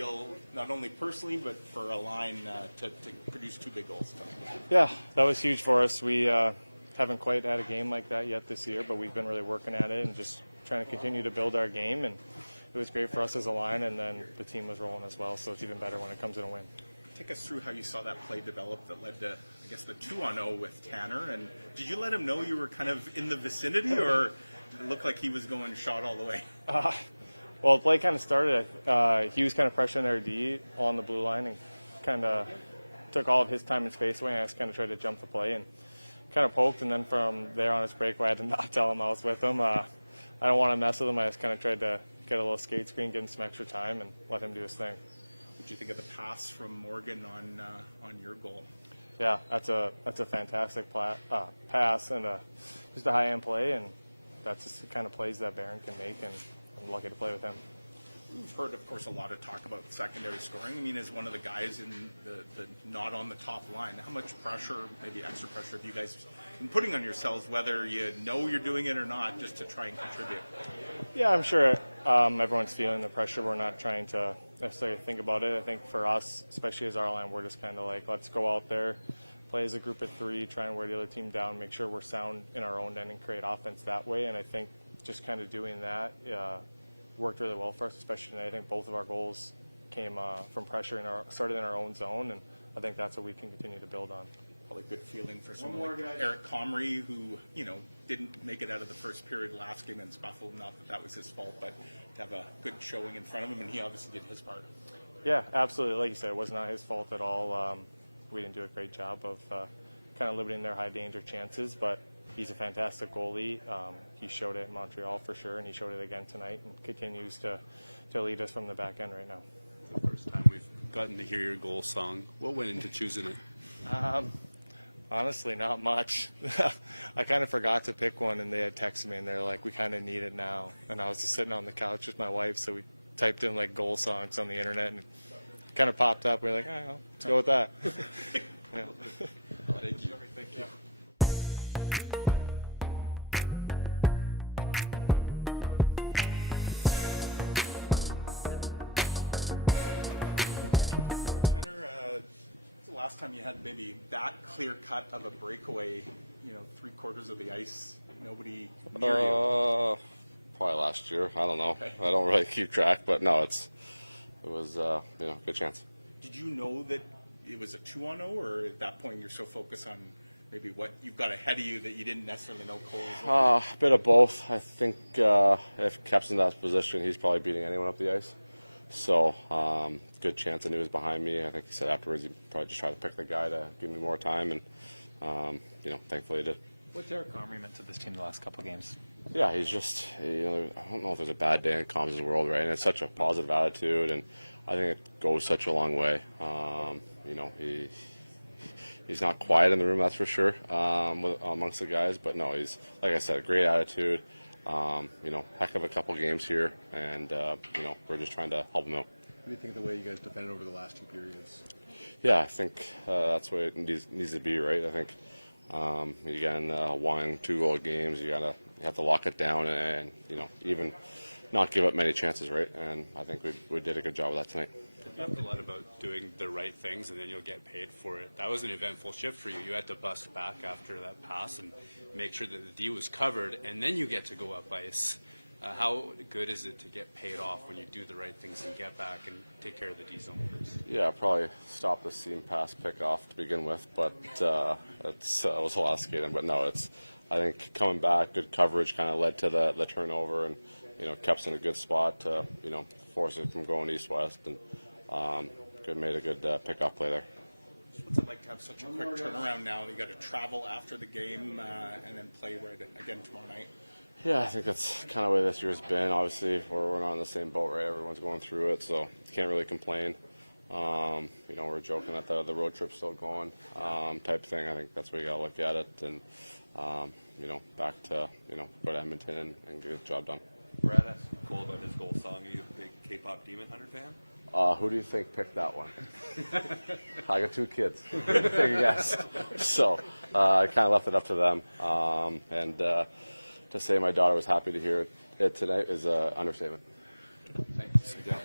feel, not only personally, but for a line to produce 2 big goals? Yeah, that was huge for us. We haven't quite had a game like that yet this year, but we've been really working at it and just trying to continue to build our game. And it was great for us as a line, and then the team was rolling as well, so it's even better when it comes in a win. Take us through how you saw that play develop that led to, I guess, the 2-on-0 with Tanner. And did you let him know you were kind of in the vicinity, or did it look like he was going shot all the way? Well, the play kind of started. He was kind of pressuring our D on the blue line and kind of took all of his time and space away, and I just kind of tried to jump the play and kind of poked. And then from there on his breakaway, I had to not tell him I was with him. I don't want to mess with him. I just kind of tried to get a little skate screen, give him some extra time, and let him do his thing. What did you think of the pass from Morgan on your goal? Yeah, that's a fantastic pass and just a high-end play, and that's just the kind of plays that Barron can make, and I'm lucky to play with him. We've heard, of course, a lot of talk about secondary scoring. I mean, as one of the guys in the not on the top line, how much pressure, maybe extra pressure, have you guys been putting on yourselves, whether you know you're doing it or not, just to try and contribute? Yeah, I'm sure everyone's feeling the pressure. We're not trying to necessarily think about it. I think for us, especially as our line, we're just kind of like, let's go out there, play as a group of 3, try and wear the other team down, make sure we're sound in our own end and create offense that way. And I think just kind of doing that worked really well for us, especially tonight. I think both of our goals came from pressure started in our own zone, and I think that's what we can continue to build on. Probably a good feeling for someone like Eric Comrie, who, didn't make it out of the first period last game against Buffalo. Not that was his fault, but to have a good showing in front of him, and he obviously did his part. Yeah, absolutely. Like you said, it was not his fault at all. We didn't do a great job of kind of limiting their high danger chances, but he's a fantastic goalie. He showed it in Montreal for sure, and he showed it again tonight and continues to lead us from the back end right now. It's the first time we've gotten to hear your goal song. What went into choosing it? Honestly, not much. I kind of forgot to pick one, and they had texted me, and they're like, we kind of need it now. And I was just sitting on the couch with my wife, so we typed in like goal songs on the internet, and it kind of popped up. We were like, all right, well, let's go with that. Yeah. Thank you. Thank you. Last time you had maybe that clear cut of a breakaway, 3/4 of the ice, nobody near you? Probably last year. I don't know. Okay. I don't really keep track, but no, it was good chance. Did you know that it was a 2-on-0, or at that point you're so focused on maybe what you've got ahead of you that you didn't necessarily know Cole's? A bit of both. I think if Kep's in that position, he's probably beating anyone up the ice. So, good chance I knew he was behind me. I think he said afterwards he probably just tried to pick the guy to give me more time, and, thankfully he did. What's Eric Comrie meant to this team the last couple of games? Yeah, he's just, I don't know if there's a bad day in Com's world, right? And it's such a positive attitude, and I think it goes such a long way. He's not quiet in the room, that's for sure, amongst the guys. But no, he's, like I said, a great attitude. Heck of a couple games here, and we're just trying to help him out. What do you think of the way you guys defended over the last 2 periods? Yeah, I think that's what it needs to be, right? I think again, 1 2-goal games, you have to lock it down, and even not give up many chances, right? And I think we did a good job of that tonight. You talked a lot about doing the right things, and then you'll get paid for it. That was an eventful shift for you. You had to bust back after that pass and make sure that the D was covered, and then you get to go up ice. How good is it to get paid off when you do the right things and get back and take care of the D zone first? Yeah, probably stop the seam pass pick off to begin with, but it was a lot of skating. But no, I think coming back, good coverage kind of led to the turnover, and Kep's in a good spot to force it from going east-west, and made a good pickoff play there. What's it like to have such a quick turnaround now? You got to travel after the game and then play right again tomorrow night. Yeah, I think that's kind of the way this year's been. Obviously, we're not in the same boat, right? Everyone's going through it, so you can't really complain. We're joking that the road trip's still going, type thing. I think that's the way you got to look at it, and back to go to Edmonton and get the job done. Brad asked Cole about his goal song. Are you a big K-pop Demon Hunter fan? Who do you think picked that one? I got 2 kids. Take a guess. So I kind of left it up to them. And to say my daughter was happy to hear it tonight is an understatement. Thanks. Yeah.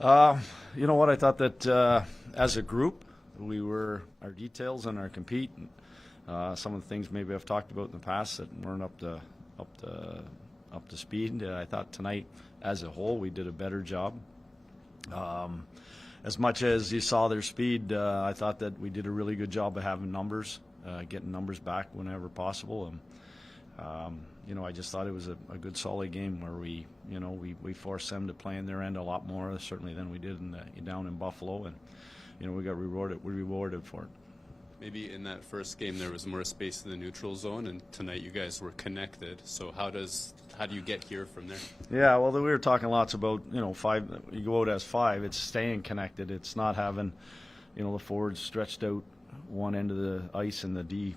You know what? I thought that as a group, our details and our compete, some of the things maybe I've talked about in the past that weren't up to speed. I thought tonight, as a whole, we did a better job. As much as you saw their speed, I thought that we did a really good job of having numbers, getting numbers back whenever possible. And I just thought it was a good, solid game where we forced them to play in their end a lot more, certainly than we did down in Buffalo, and we got rewarded for it. Maybe in that first game there was more space in the neutral zone, and tonight you guys were connected. So how do you get here from there? Yeah, well, we were talking lots about five. You go out as five. It's staying connected. It's not having the forwards stretched out one end of the ice and the D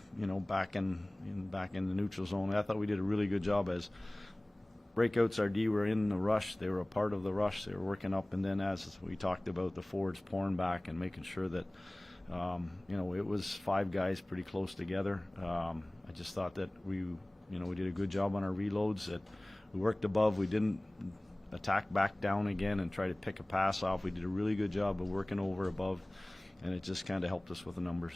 back in the neutral zone. I thought we did a really good job as breakouts. Our D were in the rush. They were a part of the rush. They were working up, and then as we talked about, the forwards pouring back and making sure that. It was five guys pretty close together. I just thought that we did a good job on our reloads. That we worked above. We didn't attack back down again and try to pick a pass off. We did a really good job of working over above, and it just kind of helped us with the numbers.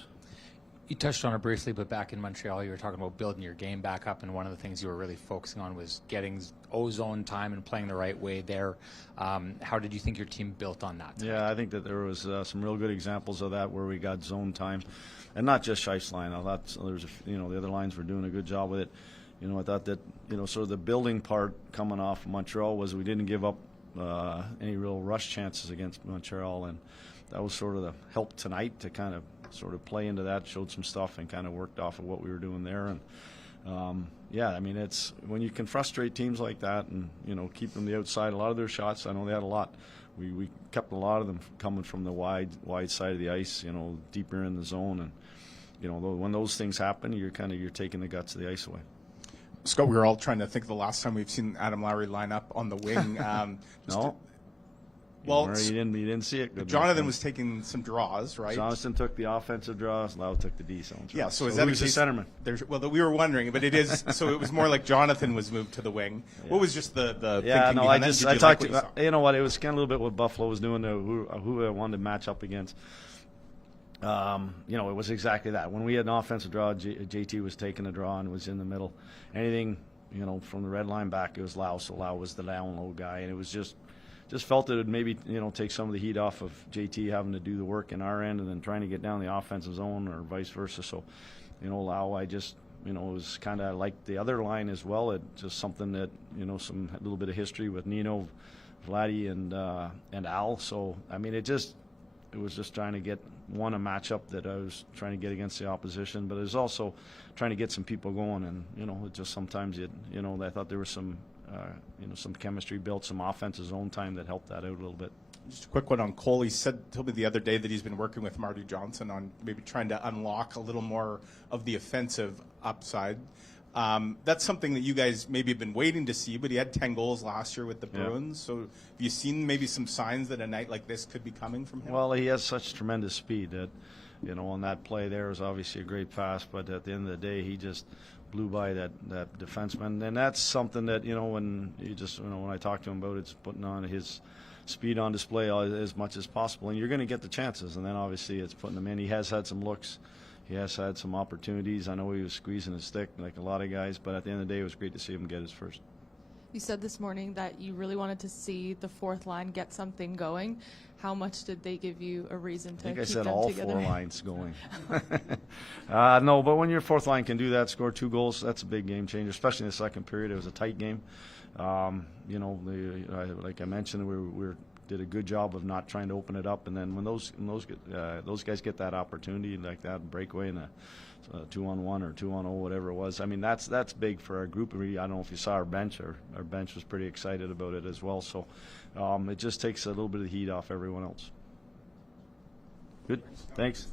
You touched on it briefly, but back in Montreal, you were talking about building your game back up, and one of the things you were really focusing on was getting O-zone time and playing the right way there. How did you think your team built on that tonight? Yeah, I think that there was some real good examples of that where we got zone time, and not just Scheissline. I thought there was the other lines were doing a good job with it. I thought that sort of the building part coming off Montreal was we didn't give up any real rush chances against Montreal, and that was sort of the help tonight to kind of sort of play into that, showed some stuff, and kind of worked off of what we were doing there. And it's when you can frustrate teams like that and keep them the outside. A lot of their shots, I know they had a lot. We kept a lot of them coming from the wide side of the ice, deeper in the zone, and when those things happen, you're taking the guts of the ice away. Scott, we were all trying to think of the last time we've seen Adam Lowry line up on the wing. No. Well, you didn't see it. Jonathan was taking some draws, right? Jonathan took the offensive draws. Lau took the D zone. Yeah, so is that who's the centerman? We were wondering, but it is. So it was more like Jonathan was moved to the wing. Yeah. What was just the thinking behind that? I talked to you know what? It was kind of a little bit what Buffalo was doing, who I wanted to match up against. It was exactly that. When we had an offensive draw, JT was taking a draw and was in the middle. Anything, from the red line back, it was Lau. So Lau was the down low guy, and it was just felt it would maybe take some of the heat off of JT having to do the work in our end and then trying to get down the offensive zone or vice versa. So, Lau, I just it was kind of like the other line as well. It just something that a little bit of history with Nino, Vladdy, and Al. So I mean, it was just trying to get a matchup that I was trying to get against the opposition, but it was also trying to get some people going. And it just sometimes I thought there was some chemistry built, some offensive zone time that helped that out a little bit. Just a quick one on Cole. He told me the other day that he's been working with Marty Johnson on maybe trying to unlock a little more of the offensive upside. That's something that you guys maybe have been waiting to see, but he had 10 goals last year with the Bruins. So have you seen maybe some signs that a night like this could be coming from him? Well, he has such tremendous speed that, on that play there was obviously a great pass, but at the end of the day, he just blew by that defenseman. And that's something that, when I talk to him about, it's putting on his speed on display as much as possible. And you're going to get the chances. And then obviously it's putting them in. He has had some looks. He has had some opportunities. I know he was squeezing his stick like a lot of guys, but at the end of the day, it was great to see him get his first. You said this morning that you really wanted to see the fourth line get something going. How much did they give you a reason to keep them together? I think I said all four lines going. No, but when your fourth line can do that, score 2 goals, that's a big game changer, especially in the second period. It was a tight game. Like I mentioned, we did a good job of not trying to open it up. And then when those guys get that opportunity like that breakaway and a 2-on-1 or 2-on-0, whatever it was, I mean that's big for our group. I don't know if you saw our bench. Our bench was pretty excited about it as well. So it just takes a little bit of the heat off everyone else. Good. Thanks.